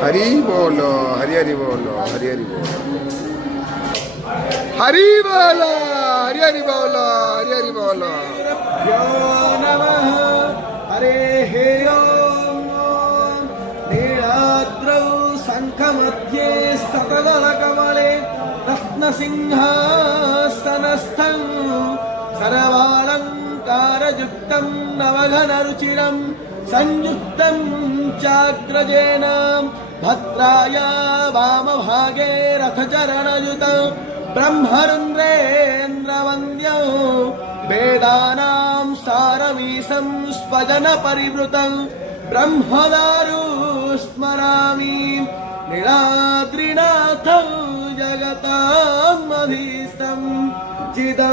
हरि बोलो, हरि हरि बोलो, हरि हरि बोलो, हरि बोलो, हरि हरि बोलो, हरि हरि बोलो। नमः हरे हे नीलाद्रौ शङ्खमध्ये सतदलकमले रत्नसिंहासनस्थं सर्वालङ्कारयुक्तं नवघनरुचिरं संयुक्तं चाग्रजेन भद्राय वामभागे रथचरणयुतं ब्रह्मरुद्रेन्द्रवन्द्यौ वेदानां सारमीशं स्वजनपरिवृतं ब्रह्मदारु स्मरामि नीलाद्रिनाथं जगतामधीशं चिदम्।